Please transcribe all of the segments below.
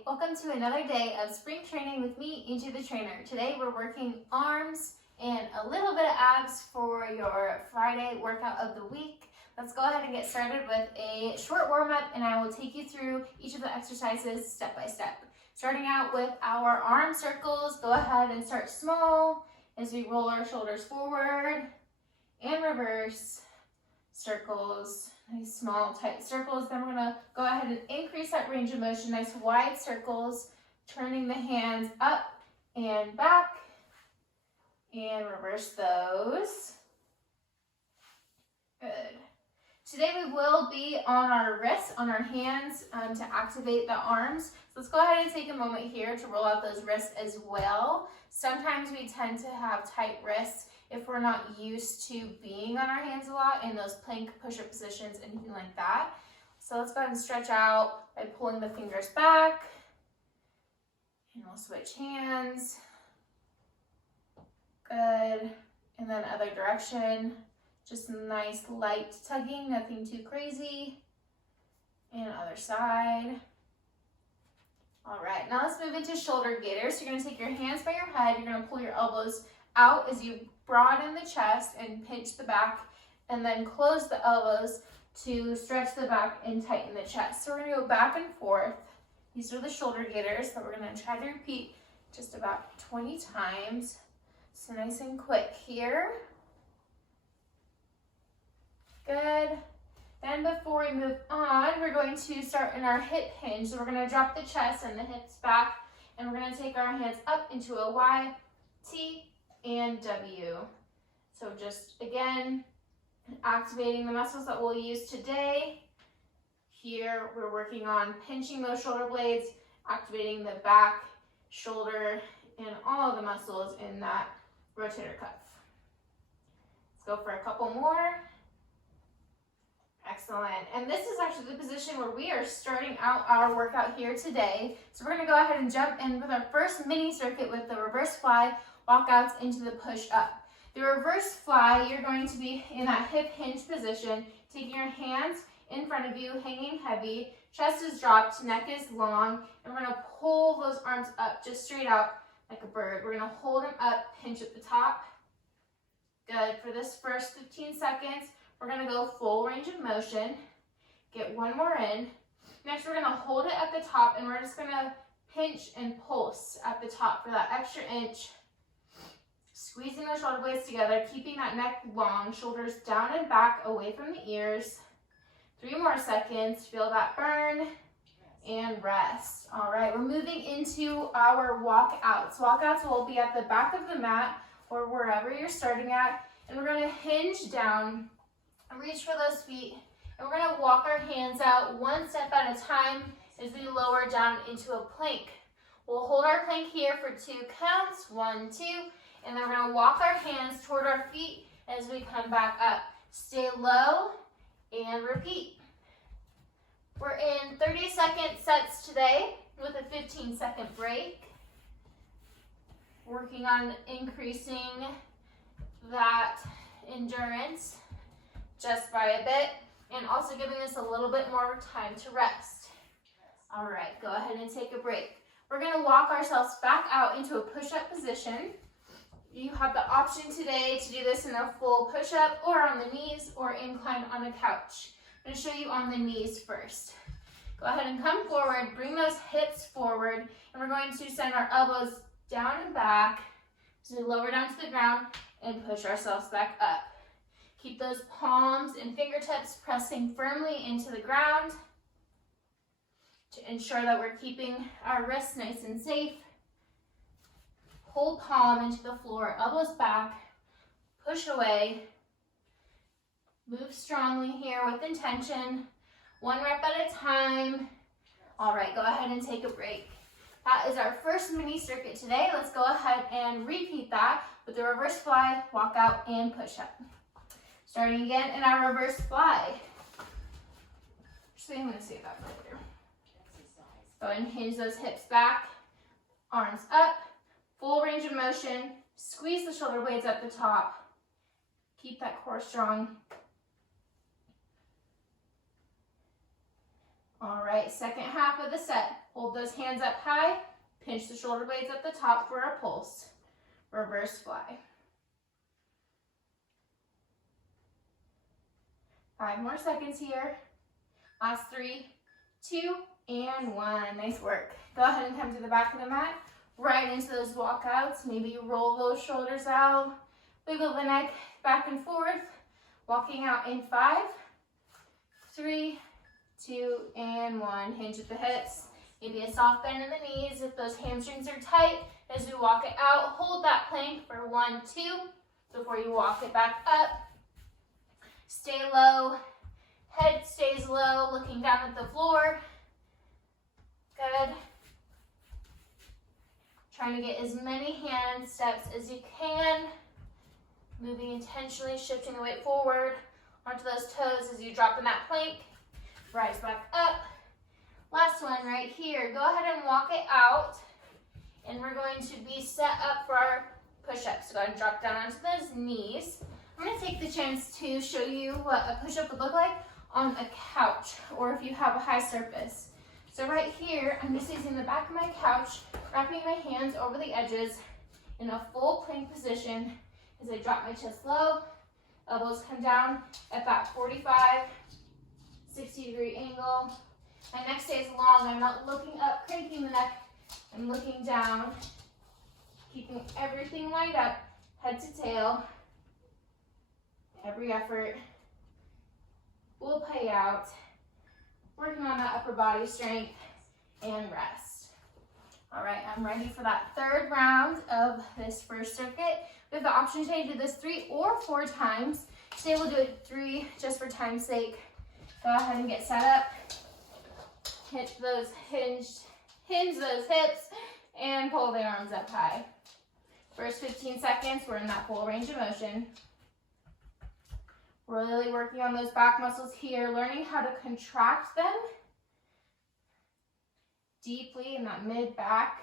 Hey, welcome to another day of spring training with me, Angie the trainer. Today we're working arms and a little bit of abs for your Friday workout of the week. Let's go ahead and get started with a short warm-up, and I will take you through each of the exercises step by step. Starting out with our arm circles, go ahead and start small as we roll our shoulders forward and reverse. Circles, nice small tight circles. Then we're gonna go ahead and increase that range of motion, nice wide circles, turning the hands up and back and reverse those. Good. Today we will be on our wrists, on our hands to activate the arms. So let's go ahead and take a moment here to roll out those wrists as well. Sometimes we tend to have tight wrists if we're not used to being on our hands a lot in those plank push-up positions, anything like that. So let's go ahead and stretch out by pulling the fingers back. And we'll switch hands. Good. And then other direction. Just nice light tugging, nothing too crazy. And other side. All right, now let's move into shoulder gaiters. So you're gonna take your hands by your head, you're gonna pull your elbows out as you broaden the chest and pinch the back, and then close the elbows to stretch the back and tighten the chest. So we're gonna go back and forth. These are the shoulder gaiters that we're gonna try to repeat just about 20 times. So nice and quick here. Good. Then before we move on, we're going to start in our hip hinge. So we're gonna drop the chest and the hips back, and we're gonna take our hands up into a Y, T, and W. So just again, activating the muscles that we'll use today. Here we're working on pinching those shoulder blades, activating the back, shoulder, and all of the muscles in that rotator cuff. Let's go for a couple more. Excellent. And this is actually the position where we are starting out our workout here today. So we're going to go ahead and jump in with our first mini circuit with the reverse fly walkouts into the push up. The reverse fly, you're going to be in that hip hinge position, taking your hands in front of you, hanging heavy, chest is dropped, neck is long, and we're going to pull those arms up just straight out like a bird. We're going to hold them up, pinch at the top. Good. For this first 15 seconds, we're going to go full range of motion. Get one more in. Next, we're going to hold it at the top, and we're just going to pinch and pulse at the top for that extra inch. Squeezing the shoulder blades together, keeping that neck long, shoulders down and back, away from the ears. 3 more seconds, feel that burn, and rest. All right, we're moving into our walkouts. Walkouts will be at the back of the mat or wherever you're starting at, and we're gonna hinge down, reach for those feet, and we're gonna walk our hands out one step at a time as we lower down into a plank. We'll hold our plank here for 2 counts, 1, 2, and then we're gonna walk our hands toward our feet as we come back up. Stay low and repeat. We're in 30-second sets today with a 15-second break. Working on increasing that endurance just by a bit, and also giving us a little bit more time to rest. All right, go ahead and take a break. We're gonna walk ourselves back out into a push-up position. You have the option today to do this in a full push-up or on the knees or inclined on a couch. I'm gonna show you on the knees first. Go ahead and come forward, bring those hips forward, and we're going to send our elbows down and back as we lower down to the ground and push ourselves back up. Keep those palms and fingertips pressing firmly into the ground to ensure that we're keeping our wrists nice and safe. Hold palm into the floor, elbows back, push away. Move strongly here with intention. 1 rep at a time. All right, go ahead and take a break. That is our first mini circuit today. Let's go ahead and repeat that with the reverse fly, walkout, and push-up. Starting again in our reverse fly. Actually, I'm gonna save that for later. Go ahead and hinge those hips back, arms up, full range of motion. Squeeze the shoulder blades at the top. Keep that core strong. All right, second half of the set. Hold those hands up high. Pinch the shoulder blades at the top for a pulse. Reverse fly. 5 more seconds here. Last 3, 2, and 1. Nice work. Go ahead and come to the back of the mat, right into those walkouts. Maybe you roll those shoulders out, wiggle the neck back and forth, walking out in 5, 3, 2, and 1. Hinge at the hips. Maybe a soft bend in the knees if those hamstrings are tight. As we walk it out, hold that plank for 1, 2 before you walk it back up. Stay low. Head stays low, looking down at the floor. Good. Trying to get as many hand steps as you can. Moving intentionally, shifting the weight forward onto those toes as you drop in that plank. Rise back up. Last one right here. Go ahead and walk it out. And we're going to be set up for our push-ups. So go ahead and drop down onto those knees. I'm going to take the chance to show you what a push-up would look like on a couch, or if you have a high surface. So right here, I'm just using the back of my couch, wrapping my hands over the edges in a full plank position as I drop my chest low, elbows come down at that 45, 60-degree angle. My neck stays long. I'm not looking up, cranking the neck. I'm looking down, keeping everything lined up, head to tail. Every effort will pay out. Working on that upper body strength and rest. All right, I'm ready for that third round of this first circuit. We have the option today to do this 3 or 4 times. Today we'll do it 3 just for time's sake. Go ahead and get set up. Hinge those hips and pull the arms up high. First 15 seconds, we're in that full range of motion. Really working on those back muscles here, learning how to contract them deeply in that mid-back.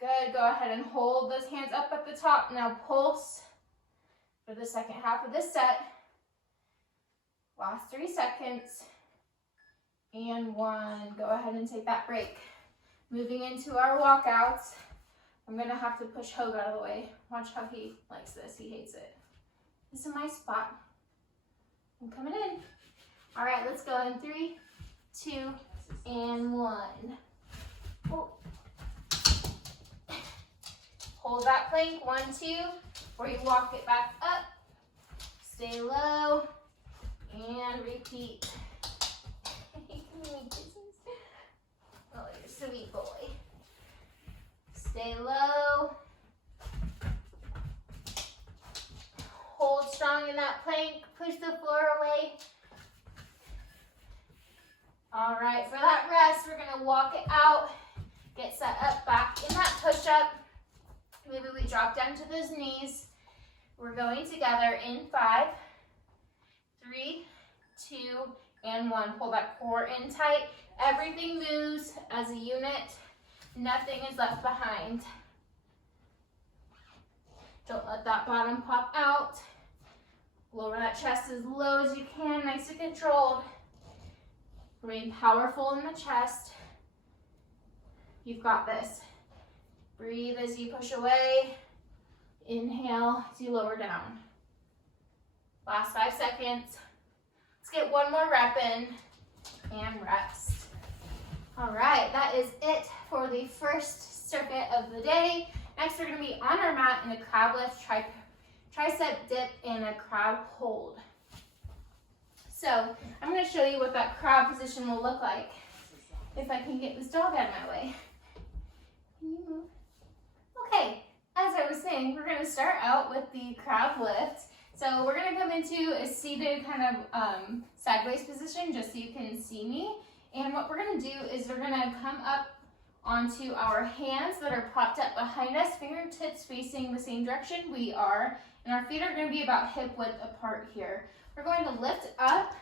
Good, go ahead and hold those hands up at the top. Now pulse for the second half of this set. Last 3 seconds. And 1, go ahead and take that break. Moving into our walkouts. I'm gonna have to push Hogue out of the way. Watch how he likes this, he hates it. This is my spot. I'm coming in. All right, let's go in 3, 2, and 1. Oh. Hold that plank, 1, 2, before you walk it back up. Stay low, and repeat. Oh, you're a sweet boy. Stay low. Hold strong in that plank. Push the floor away. All right, for that rest, we're gonna walk it out. Get set up back in that push-up. Maybe we drop down to those knees. We're going together in 5, 3, 2, and 1. Pull that core in tight. Everything moves as a unit. Nothing is left behind. Don't let that bottom pop out. Lower that chest as low as you can, nice and controlled. Remain powerful in the chest. You've got this. Breathe as you push away. Inhale as you lower down. Last 5 seconds. Let's get one more rep in and rest. All right, that is it for the first circuit of the day. Next, we're gonna be on our mat in a crab lift, tricep dip, and a crab hold. So I'm gonna show you what that crab position will look like. If I can get this dog out of my way. Can you move? Okay, as I was saying, we're gonna start out with the crab lift. So we're gonna come into a seated kind of sideways position just so you can see me. And what we're gonna do is we're gonna come up onto our hands that are propped up behind us, fingertips facing the same direction we are, and our feet are gonna be about hip width apart here. We're going to lift up,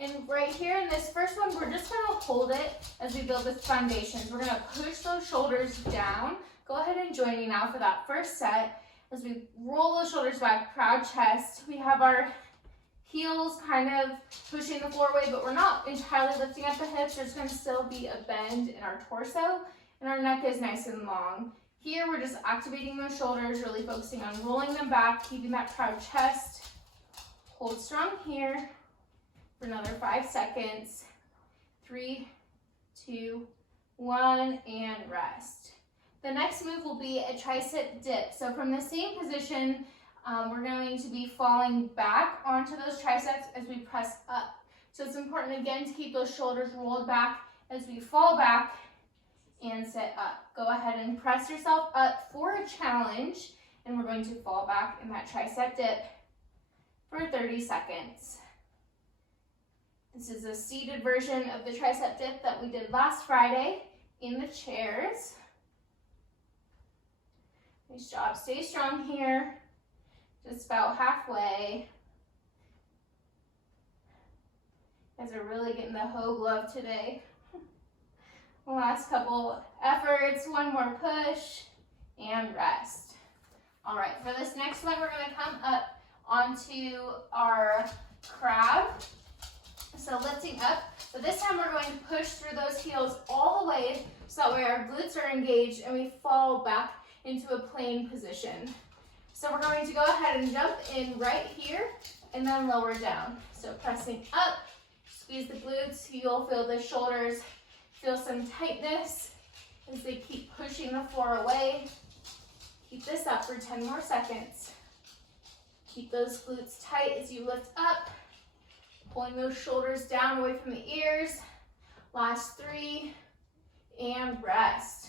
and right here in this first one, we're just gonna hold it as we build this foundation. So we're gonna push those shoulders down. Go ahead and join me now for that first set. As we roll those shoulders back, proud chest. We have our heels kind of pushing the floor away, but we're not entirely lifting up the hips. There's going to still be a bend in our torso, and our neck is nice and long. Here, we're just activating those shoulders, really focusing on rolling them back, keeping that proud chest. Hold strong here for another 5 seconds. 3, 2, 1, and rest. The next move will be a tricep dip. So from the same position, we're going to be falling back onto those triceps as we press up. So it's important again to keep those shoulders rolled back as we fall back and sit up. Go ahead and press yourself up for a challenge, and we're going to fall back in that tricep dip for 30 seconds. This is a seated version of the tricep dip that we did last Friday in the chairs. Nice job. Stay strong here. Just about halfway. You guys are really getting the Hogue love today. Last couple efforts, one more push, and rest. All right, for this next one, we're gonna come up onto our crab. So lifting up, but this time we're going to push through those heels all the way so that way our glutes are engaged and we fall back into a plank position. So we're going to go ahead and jump in right here and then lower down. So pressing up, squeeze the glutes, you'll feel the shoulders, feel some tightness as they keep pushing the floor away. Keep this up for 10 more seconds. Keep those glutes tight as you lift up, pulling those shoulders down away from the ears. Last 3, and rest.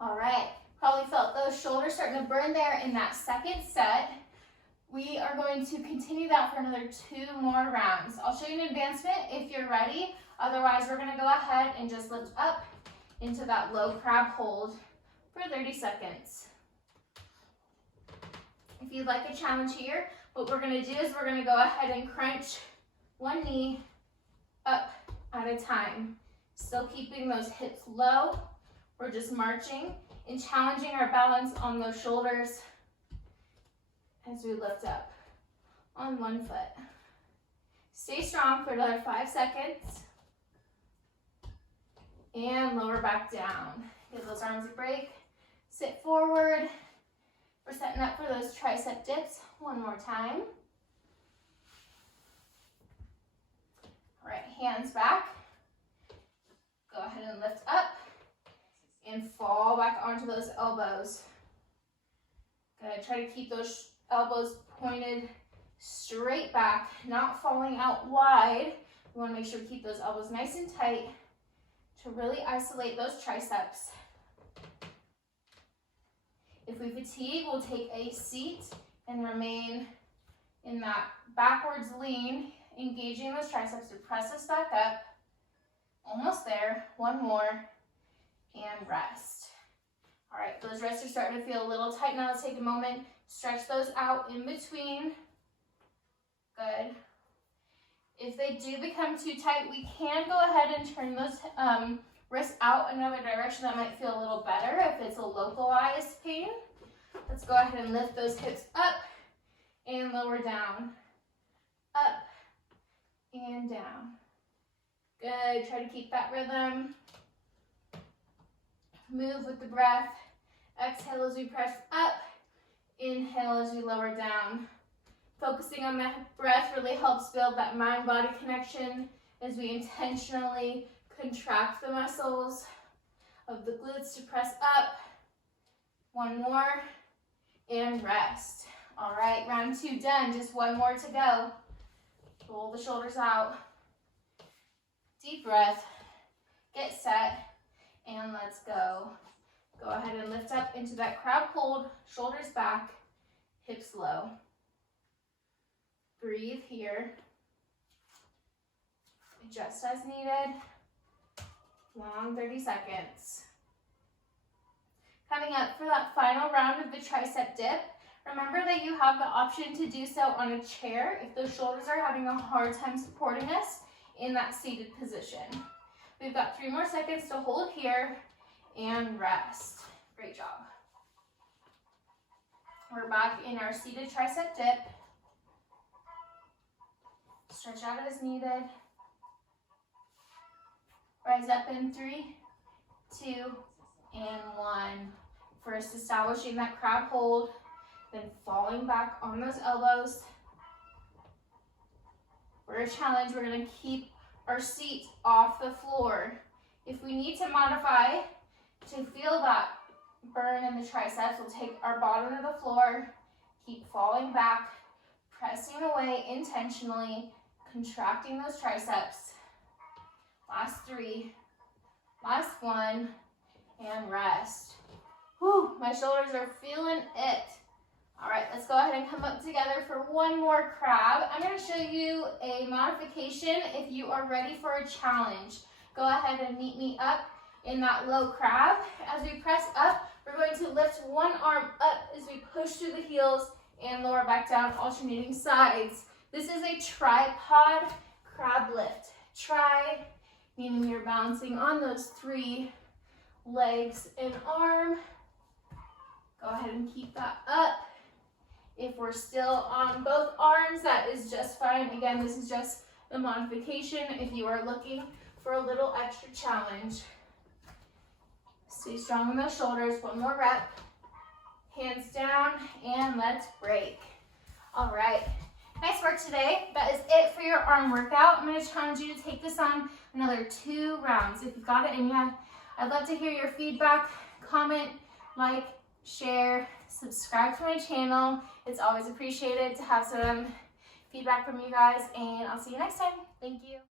All right, probably felt those shoulders starting to burn there in that second set. We are going to continue that for another 2 more rounds. I'll show you an advancement if you're ready. Otherwise, we're gonna go ahead and just lift up into that low crab hold for 30 seconds. If you'd like a challenge here, what we're gonna do is we're gonna go ahead and crunch one knee up at a time. Still keeping those hips low. We're just marching and challenging our balance on those shoulders as we lift up on one foot. Stay strong for another 5 seconds. And lower back down. Give those arms a break. Sit forward. We're setting up for those tricep dips one more time. All right, hands back. Go ahead and lift up and fall back onto those elbows. Good, try to keep those elbows pointed straight back, not falling out wide. We want to make sure we keep those elbows nice and tight to really isolate those triceps. If we fatigue, we'll take a seat and remain in that backwards lean, engaging those triceps to press us back up. Almost there, one more, and rest. All right, those wrists are starting to feel a little tight now. Let's take a moment, stretch those out in between. Good. If they do become too tight, we can go ahead and turn those wrists out another direction. That might feel a little better if it's a localized pain. Let's go ahead and lift those hips up and lower down. Up and down. Good, try to keep that rhythm. Move with the breath. Exhale as we press up. Inhale as we lower down. Focusing on that breath really helps build that mind-body connection as we intentionally contract the muscles of the glutes to press up. One more, and rest. All right, round 2 done, just one more to go. Roll the shoulders out. Deep breath, get set, and let's go. Go ahead and lift up into that crab hold, shoulders back, hips low. Breathe here. Adjust as needed. Long 30 seconds. Coming up for that final round of the tricep dip, remember that you have the option to do so on a chair if those shoulders are having a hard time supporting us in that seated position. We've got 3 more seconds to hold here and rest. Great job. We're back in our seated tricep dip. Stretch out as needed. Rise up in 3, 2, and 1. First, establishing that crab hold, then falling back on those elbows. For a challenge, we're going to keep our seat off the floor. If we need to modify to feel that burn in the triceps, we'll take our bottom to the floor, keep falling back, pressing away intentionally, contracting those triceps. Last 3, last 1, and rest. Whew, my shoulders are feeling it. All right, let's go ahead and come up together for one more crab. I'm going to show you a modification if you are ready for a challenge. Go ahead and meet me up in that low crab. As we press up, we're going to lift one arm up as we push through the heels and lower back down, alternating sides. This is a tripod crab lift. Try, meaning you're balancing on those 3 legs and arm. Go ahead and keep that up. If we're still on both arms, that is just fine. Again, this is just the modification if you are looking for a little extra challenge. Stay strong in those shoulders. One more rep. Hands down, and let's break. All right. Nice work today. That is it for your arm workout. I'm going to challenge you to take this on another 2 rounds. If you've got it in you, I'd love to hear your feedback. Comment, like, share, subscribe to my channel. It's always appreciated to have some feedback from you guys, and I'll see you next time. Thank you.